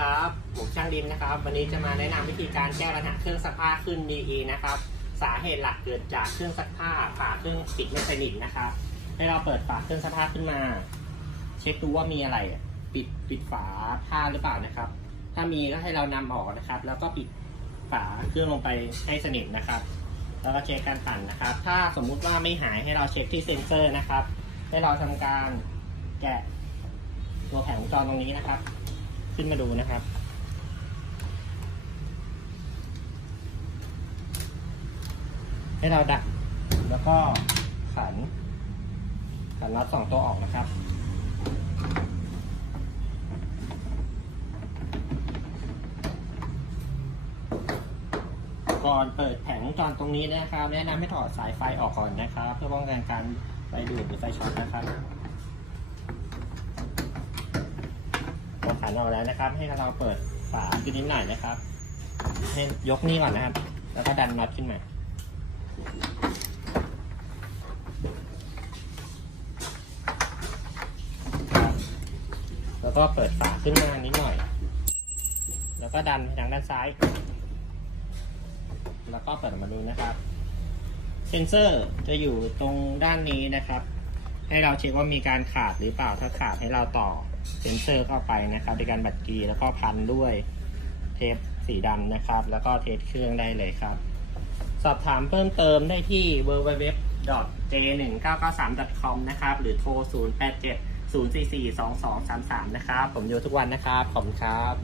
ครับ ผมช่างดินนะครับ วันนี้จะมาแนะนำวิธีการแก้ปัญหาเครื่องซักผ้าขึ้นดีนะครับ สาเหตุหลักเกิดจากเครื่องซักผ้าฝาเครื่องปิดไม่สนิทนะครับ ให้เราเปิดฝาเครื่องซักผ้าขึ้นมา เช็คดูว่ามีอะไร ปิดปิดฝาผ้าหรือเปล่านะครับ ถ้ามีก็ให้เรานำออกนะครับ แล้วก็ปิดฝาเครื่องลงไปให้สนิทนะครับ แล้วก็เช็คการปั่นนะครับ ถ้าสมมุติว่าไม่หายให้เราเช็คที่เซ็นเซอร์นะครับ ให้เราทำการแกะตัวแผงวงจรตรงนี้นะครับ ขึ้นมาดูนะครับ ให้เราดัก แล้วก็ขัน ขันน็อตสองตัวออกนะครับก่อนเปิดแผงวงจรตรงนี้นะครับ แนะนำให้ถอดสายไฟออกก่อนนะครับ เพื่อป้องกันการไฟดูดหรือไฟช็อตนะครับพอ ขันออกแล้วนะครับ ให้เราเปิดฝาขึ้นนิดหน่อยนะครับ ให้ยกนี่ก่อนนะครับ แล้วก็ดันน็อตขึ้นมาแล้วก็เปิดฝาขึ้นมานิดหน่อย แล้วก็ดันไปทางด้านซ้าย แล้วก็เปิดมาดูนะครับ เซนเซอร์จะอยู่ตรงด้านนี้นะครับ ให้เราเช็คว่ามีการขาดหรือเปล่าถ้าขาดให้เราต่อเซนเซอร์เข้าไปนะครับในการบัดกีแล้วก็พันด้วยเทปสีดำนะครับ แล้วก็เทสเครื่องได้เลยครับ สอบถามเพิ่มเติมได้ที่ www.j1993.com นะครับ หรือโทร 087 044 2233 นะครับ ผมอยู่ทุกวันนะครับ ขอบคุณครับ